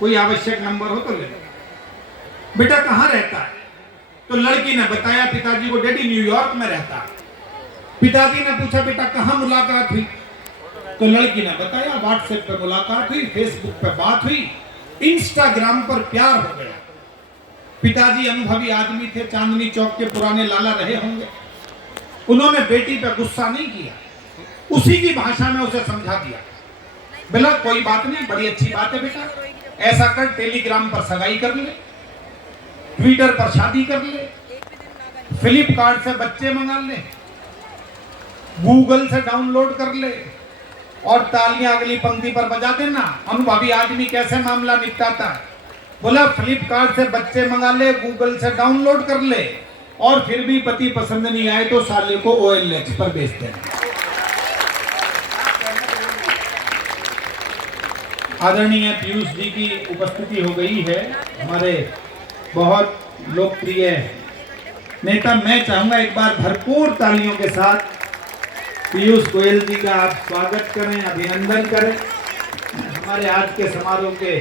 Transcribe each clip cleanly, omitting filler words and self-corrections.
कोई आवश्यक नंबर हो तो ले लो। बेटा कहाँ रहता है? तो लड़की ने बताया पिताजी को, डैडी न्यूयॉर्क में रहता है। पिताजी ने पूछा बेटा कहाँ मुलाकात हुई? तो लड़की ने बताया व्हाट्सएप पे मुलाकात हुई, फेसबुक पे बात हुई, इंस्टाग्राम पर प्यार हो गया। पिताजी अनुभवी आदमी थे, चांदनी चौक के पुराने लाला रहे होंगे। उन्होंने बेटी पे गुस्सा नहीं किया, उसी की भाषा में उसे समझा दिया, बोला कोई बात नहीं, बड़ी अच्छी बात है बेटा, ऐसा कर टेलीग्राम पर सगाई कर ले, ट्विटर पर शादी कर ले, फ्लिपकार्ट से बच्चे मंगा ले, गूगल से डाउनलोड कर ले और तालियां अगली पंक्ति पर बजा देना। अनुभवी आदमी कैसे मामला निपटाता है? बोला फ्लिपकार्ट से बच्चे मंगा ले, गूगल से डाउनलोड कर ले और फिर भी पति पसंद नहीं आए तो साले को OLX पर बेच देना। आदरणीय पीयूष जी की उपस्थिति हो गई है, हमारे बहुत लोकप्रिय नेता। मैं चाहूंगा एक बार भरपूर तालियों के साथ पीयूष गोयल जी का आप स्वागत करें, अभिनंदन करें। हमारे आज के समारोह के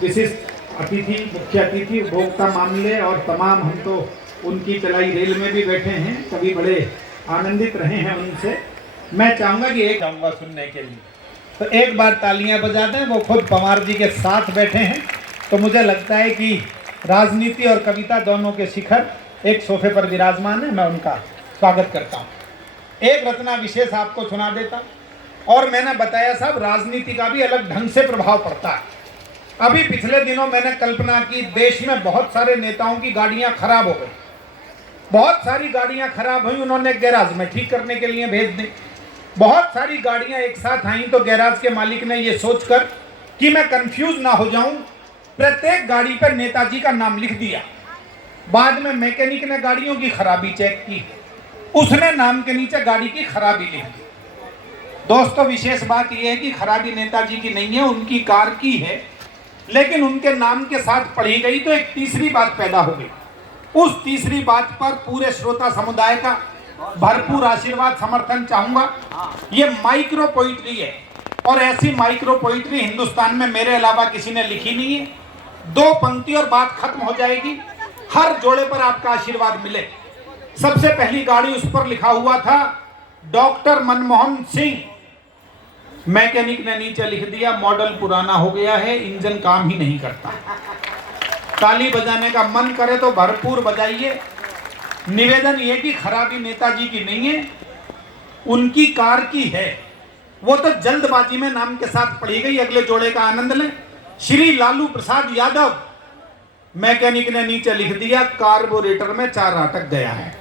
विशिष्ट अतिथि, मुख्य अतिथि, उपभोक्ता मामले और तमाम, हम तो उनकी चलाई रेल में भी बैठे हैं, कभी बड़े आनंदित रहे हैं उनसे। मैं चाहूंगा कि एक आऊँगा सुनने के लिए, तो एक बार तालियां बजा दें। वो खुद पवार जी के साथ बैठे हैं, तो मुझे लगता है कि राजनीति और कविता दोनों के शिखर एक सोफे पर विराजमान है। मैं उनका स्वागत करता हूँ। एक रचना विशेष आपको सुना देता हूँ। और मैंने बताया साहब, राजनीति का भी अलग ढंग से प्रभाव पड़ता है। अभी पिछले दिनों मैंने कल्पना की, देश में बहुत सारे नेताओं की गाड़ियां खराब हो गई, बहुत सारी गाड़ियां खराब हुई, उन्होंने गैराज में ठीक करने के लिए भेज दी। बहुत सारी गाड़ियां एक साथ आई तो गैराज के मालिक ने ये सोचकर कि मैं कंफ्यूज ना हो जाऊं, प्रत्येक गाड़ी पर नेताजी का नाम लिख दिया। बाद में मैकेनिक ने गाड़ियों की खराबी चेक की, उसने नाम के नीचे गाड़ी की खराबी लिख दी। दोस्तों, विशेष बात यह है कि खराबी नेताजी की नहीं है, उनकी कार की है, लेकिन उनके नाम के साथ पढ़ी गई तो एक तीसरी बात पैदा हो गई। उस तीसरी बात पर पूरे श्रोता समुदाय का भरपूर आशीर्वाद, समर्थन चाहूंगा। ये माइक्रो पोइट्री है और ऐसी माइक्रो पोइट्री हिंदुस्तान में मेरे अलावा किसी ने लिखी नहीं है। 2 पंक्ति और बात खत्म हो जाएगी। हर जोड़े पर आपका आशीर्वाद मिले। सबसे पहली गाड़ी, उस पर लिखा हुआ था डॉक्टर मनमोहन सिंह। मैकेनिक ने नीचे लिख दिया मॉडल पुराना हो गया है, इंजन काम ही नहीं करता। ताली बजाने का मन करे तो भरपूर बजाइए। निवेदन ये कि खराबी नेताजी की नहीं है, उनकी कार की है। वो तो जल्दबाजी में नाम के साथ पढ़ी गई। अगले जोड़े का आनंद लें। श्री लालू प्रसाद यादव। मैकेनिक ने नीचे लिख दिया कार्बोरेटर में 4 अटक गया है।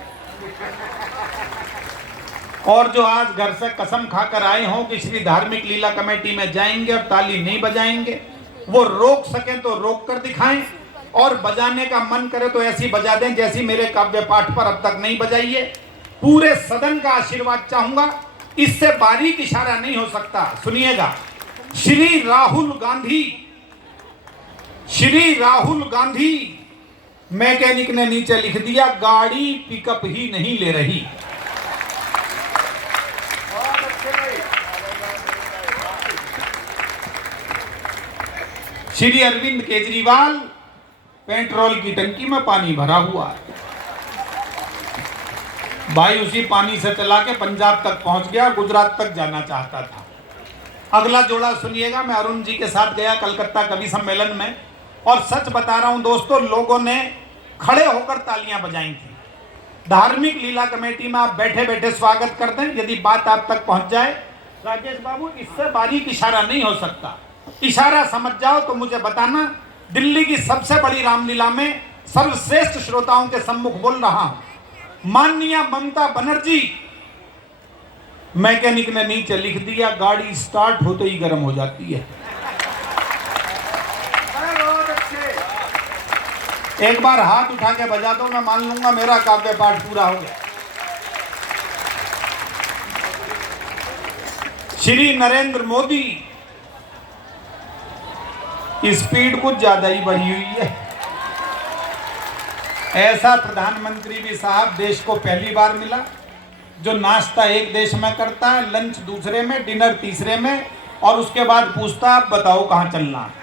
और जो आज घर से कसम खाकर आए हों कि श्री धार्मिक लीला कमेटी में जाएंगे और ताली नहीं बजाएंगे, वो रोक सकें तो रोक कर दिखाएं और बजाने का मन करे तो ऐसी बजा दें जैसी मेरे काव्य पाठ पर अब तक नहीं बजाई है। पूरे सदन का आशीर्वाद चाहूंगा, इससे बारीक इशारा नहीं हो सकता। सुनिएगा, श्री राहुल गांधी, श्री राहुल गांधी। मैकेनिक ने नीचे लिख दिया गाड़ी पिकअप ही नहीं ले रही। श्री अरविंद केजरीवाल, पेट्रोल की टंकी में पानी भरा हुआ है। भाई उसी पानी से चला के पंजाब तक पहुंच गया, गुजरात तक जाना चाहता था। अगला जोड़ा सुनिएगा। मैं अरुण जी के साथ गया कलकत्ता कवि सम्मेलन में, और सच बता रहा हूं दोस्तों, लोगों ने खड़े होकर तालियां बजाई थी। धार्मिक लीला कमेटी में आप बैठे बैठे स्वागत कर दें, यदि बात आप तक पहुंच जाए। राजेश बाबू, इससे बारीक इशारा नहीं हो सकता। इशारा समझ जाओ तो मुझे बताना। दिल्ली की सबसे बड़ी रामलीला में सर्वश्रेष्ठ श्रोताओं के सम्मुख बोल रहा हूं। माननीय ममता बनर्जी। मैकेनिक ने नीचे लिख दिया गाड़ी स्टार्ट होते ही गर्म हो जाती है। एक बार हाथ उठा के बजा दो, मैं मान लूंगा मेरा काव्य पाठ पूरा हो गया। श्री नरेंद्र मोदी। स्पीड कुछ ज्यादा ही बढ़ी हुई है। ऐसा प्रधानमंत्री भी साहब देश को पहली बार मिला, जो नाश्ता एक देश में करता है, लंच दूसरे में, डिनर तीसरे में, और उसके बाद पूछता है बताओ कहां चलना है।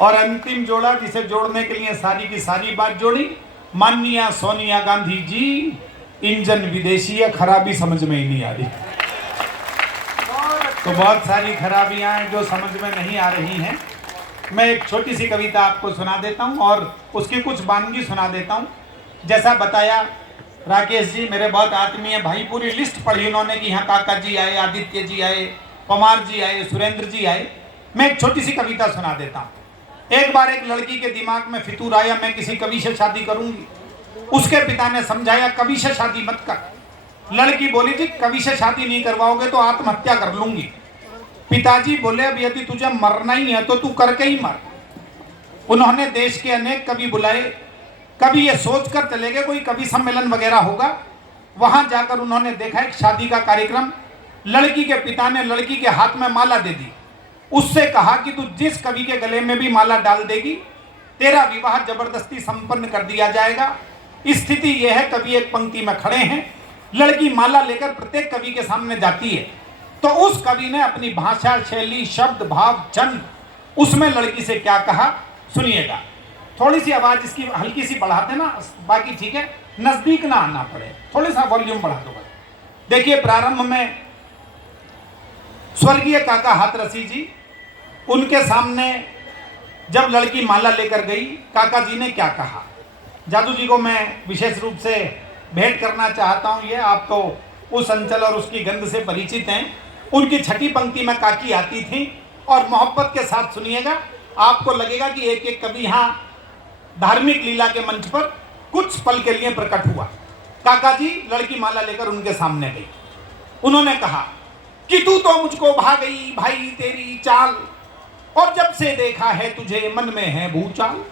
और अंतिम जोड़ा जिसे जोड़ने के लिए सारी की सारी बात जोड़ी, माननीय सोनिया गांधी जी, इंजन विदेशी है, खराबी समझ में ही नहीं आ रही। तो बहुत सारी खराबियां हैं जो समझ में नहीं आ रही हैं। मैं एक छोटी सी कविता आपको सुना देता हूं और उसकी कुछ वानगी सुना देता हूं। जैसा बताया राकेश जी मेरे बहुत आत्मीय भाई, पूरी लिस्ट पढ़ी उन्होंने कि यहाँ काका जी आए, आदित्य जी आए, पमार जी आए, सुरेंद्र जी आए। मैं एक छोटी सी कविता सुना देता हूँ। एक बार एक लड़की के दिमाग में फितूर आया, मैं किसी कवि से शादी करूंगी। उसके पिता ने समझाया कवि से शादी मत कर। लड़की बोली जी कवि से शादी नहीं करवाओगे तो आत्महत्या कर लूंगी। पिताजी बोले अब यदि तुझे मरना ही है तो तू करके ही मर। उन्होंने देश के अनेक कवि बुलाए। कभी ये सोचकर चले गए कोई कवि सम्मेलन वगैरह होगा। वहां जाकर उन्होंने देखा एक शादी का कार्यक्रम। लड़की के पिता ने लड़की के हाथ में माला दे दी। उससे कहा कि तू जिस कवि के गले में भी माला डाल देगी तेरा विवाह जबरदस्ती संपन्न कर दिया जाएगा। स्थिति यह है, कवि एक पंक्ति में खड़े हैं, लड़की माला लेकर प्रत्येक कवि के सामने जाती है। तो उस कवि ने अपनी भाषा, शैली, शब्द, भाव, छंद उसमें लड़की से क्या कहा सुनिएगा। थोड़ी सी आवाज इसकी हल्की सी बढ़ाते ना, बाकी ठीक है, नजदीक ना आना पड़े, थोड़ा सा वॉल्यूम बढ़ा दो बस। देखिए प्रारंभ में स्वर्गीय काका हाथरसी जी, उनके सामने जब लड़की माला लेकर गई काका जी ने क्या कहा। जादू जी को मैं विशेष रूप से भेंट करना चाहता हूं। ये आप तो उस अंचल और उसकी गंध से परिचित हैं। उनकी छठी पंक्ति में काकी आती थी और मोहब्बत के साथ सुनिएगा, आपको लगेगा कि एक एक कवि यहाँ धार्मिक लीला के मंच पर कुछ पल के लिए प्रकट हुआ। काका जी लड़की माला लेकर उनके सामने गई। उन्होंने कहा कि तू तो मुझको भा गई भाई तेरी चाल, और जब से देखा है तुझे मन में है भूचाल।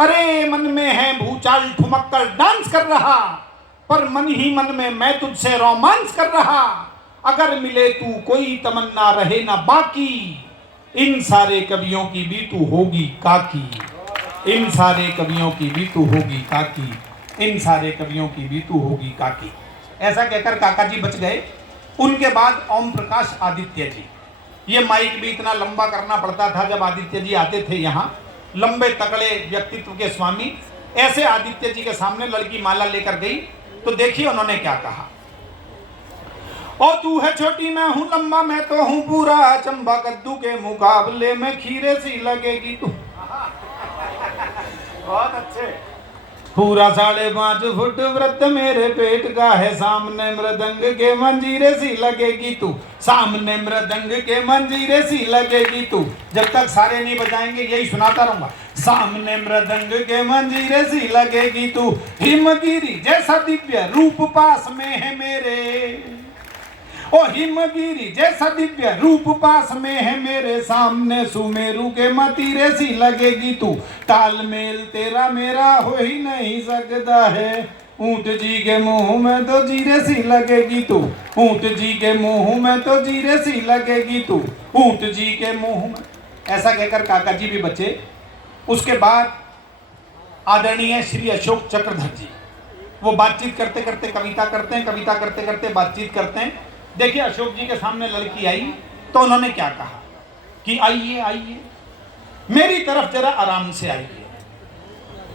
अरे मन में है भूचाल, ठुमक कर डांस कर रहा, पर मन ही मन में मैं तुझसे रोमांस कर रहा। अगर मिले तू कोई तमन्ना रहे ना बाकी, इन सारे कवियों की भी तू होगी काकी। इन सारे कवियों की भी तू होगी काकी, इन सारे कवियों की भी तू होगी काकी। ऐसा कहकर काका जी बच गए। उनके बाद ओम प्रकाश आदित्य जी, ये माइक भी इतना लंबा करना पड़ता था जब आदित्य जी आते थे यहाँ, लंबे तगड़े व्यक्तित्व के स्वामी। ऐसे आदित्य जी के सामने लड़की माला लेकर गई तो देखिए उन्होंने क्या कहा। ओ तू है छोटी मैं हूं लंबा, मैं तो हूं पूरा चंबा, कद्दू के मुकाबले में खीरे सी लगेगी तू। बहुत अच्छे। पूरा 5.5 फुट वृत्त मेरे पेट का है, सामने मृदंग के मंजीरे सी लगेगी तू, सामने मृदंग के मंजीरे सी लगेगी तू। जब तक सारे नहीं बजाएंगे यही सुनाता रहूंगा। सामने मृदंग के मंजीरे सी लगेगी तू, हिमगिरी जैसा दिव्य रूप पास में है मेरे। ओ हिमगिरी जैसा दिव्य रूप पास में है मेरे, सामने सुमेरु के मतीरे सी लगेगी तू। तालमेल तेरा मेरा हो ही नहीं सकता है, ऊंट जी के मुंह में तो जीरे सी लगेगी तू। ऊंट जी के मुंह में तो जीरे सी लगेगी तू, ऊंट जी के मुंह में। ऐसा कहकर काका जी भी बचे। उसके बाद आदरणीय श्री अशोक चक्रधर जी, वो बातचीत करते करते कविता करते हैं, कविता करते करते बातचीत करते हैं। देखिए अशोक जी के सामने लड़की आई तो उन्होंने क्या कहा कि आइए आइए मेरी तरफ जरा आराम से आइए।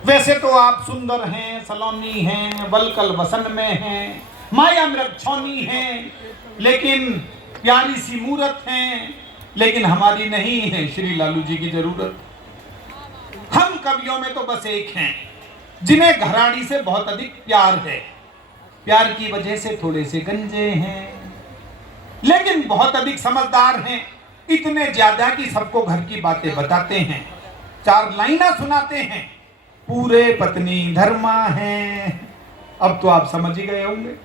वैसे तो आप सुंदर हैं, सलोनी हैं, वलकल वसन में हैं, माया मृग छौनी हैं, लेकिन प्यारी सी मूरत हैं, लेकिन हमारी नहीं है श्री लालू जी की जरूरत। हम कवियों में तो बस एक हैं जिन्हें घराड़ी से बहुत अधिक प्यार है। प्यार की वजह से थोड़े से गंजे हैं, लेकिन बहुत अधिक समझदार हैं, इतने ज्यादा कि सबको घर की बातें बताते हैं, 4 लाइना सुनाते हैं, पूरे पत्नी धर्मा हैं। अब तो आप समझ ही गए होंगे,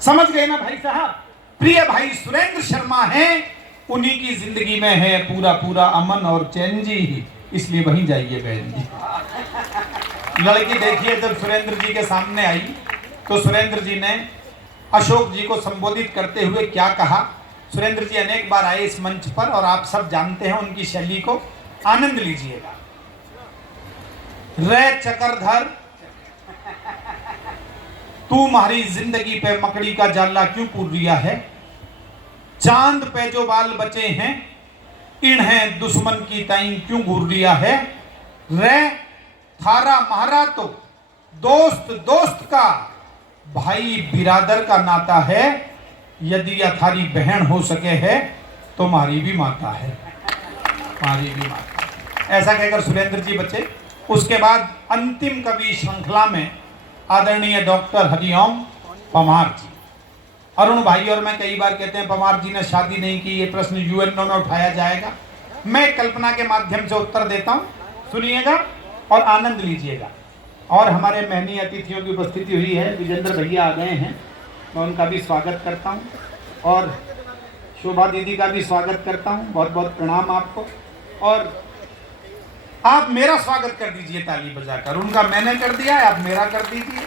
समझ गए ना भाई साहब। प्रिय भाई सुरेंद्र शर्मा हैं, उन्हीं की जिंदगी में है पूरा पूरा अमन और चैन जी, इसलिए वहीं जाइए बहन जी। लड़की देखिए जब सुरेंद्र जी के सामने आई तो सुरेंद्र जी ने अशोक जी को संबोधित करते हुए क्या कहा। सुरेंद्र जी अनेक बार आए इस मंच पर और आप सब जानते हैं उनकी शैली को, आनंद लीजिएगा। रे चक्रधर तू हमारी जिंदगी पे मकड़ी का जाला क्यों पूर रिया है, चांद पे जो बाल बचे हैं इन्हें दुश्मन की ताई क्यों घूर लिया है रे थारा महारा तो दोस्त दोस्त का भाई बिरादर का नाता है यदि यह थारी बहन हो सके है तो मारी भी माता है मारी भी माता। ऐसा कहकर सुरेंद्र जी बचे। उसके बाद अंतिम कवि श्रृंखला में आदरणीय डॉक्टर हरिओम पमार जी। अरुण भाई और मैं कई बार कहते हैं पमार जी ने शादी नहीं की, ये प्रश्न यूएनओ में उठाया जाएगा। मैं कल्पना के माध्यम से उत्तर देता हूं, सुनिएगा और आनंद लीजिएगा। और हमारे मेहनी अतिथियों की उपस्थिति हुई है, विजेंद्र भैया आ गए हैं, मैं उनका भी स्वागत करता हूं और शोभा दीदी का भी स्वागत करता हूं। बहुत बहुत प्रणाम आपको। और आप मेरा स्वागत कर दीजिए ताली बजाकर। उनका मैंने कर दिया है, आप मेरा कर दीजिए।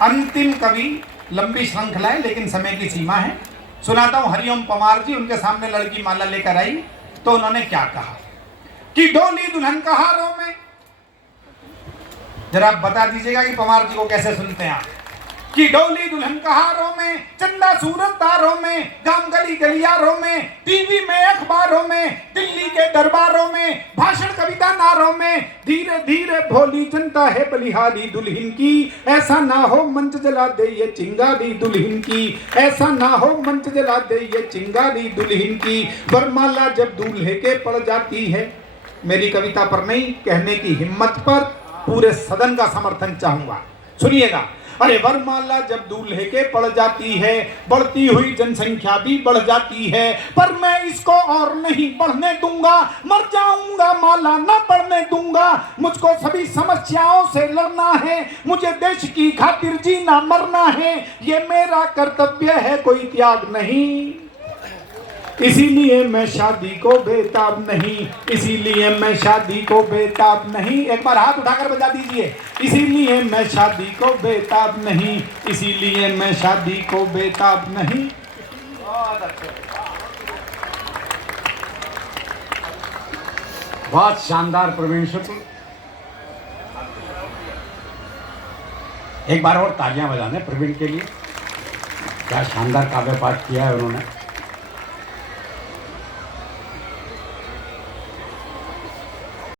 अंतिम कवि, लंबी श्रृंखला है लेकिन समय की सीमा है। सुनाता हूं हरिओम पमार जी। उनके सामने लड़की माला लेकर आई तो उन्होंने क्या कहा कि डोली दुल्हन का हारों में। जरा आप बता दीजिएगा कि पमार जी को कैसे सुनते हैं आप। कि डोली दुल्हन का हारों में, चंदा सूरत तारों में, गांव गली गलियारों में, टीवी में अखबारों में, दिल्ली के दरबारों में, भाषण कविता नारों में, धीरे धीरे भोली जनता है बलिहारी दुल्हन की। ऐसा ना हो मंच जला दे ये चिंगारी दुल्हन की, ऐसा ना हो मंच जला दे ये चिंगारी दुल्हन की। वरमाला जब दूल्हे के पड़ जाती है, मेरी कविता पर नहीं, कहने की हिम्मत पर पूरे सदन का समर्थन चाहूंगा, सुनिएगा। अरे वरमाला जब दूल्हे के पड़ जाती है, बढ़ती हुई जनसंख्या भी बढ़ जाती है, पर मैं इसको और नहीं बढ़ने दूंगा, मर जाऊंगा माला ना पढ़ने दूंगा। मुझको सभी समस्याओं से लड़ना है, मुझे देश की खातिर जीना मरना है, ये मेरा कर्तव्य है, कोई त्याग नहीं। इसीलिए मैं शादी को बेताब नहीं, इसीलिए मैं शादी को बेताब नहीं। एक बार हाथ उठाकर बजा दीजिए। इसीलिए मैं शादी को बेताब नहीं, इसीलिए मैं शादी को बेताब नहीं। बहुत अच्छे, बहुत शानदार प्रवीण शुक्ल। एक बार और तालियां बजाने प्रवीण के लिए। क्या शानदार काव्य पाठ किया है उन्होंने।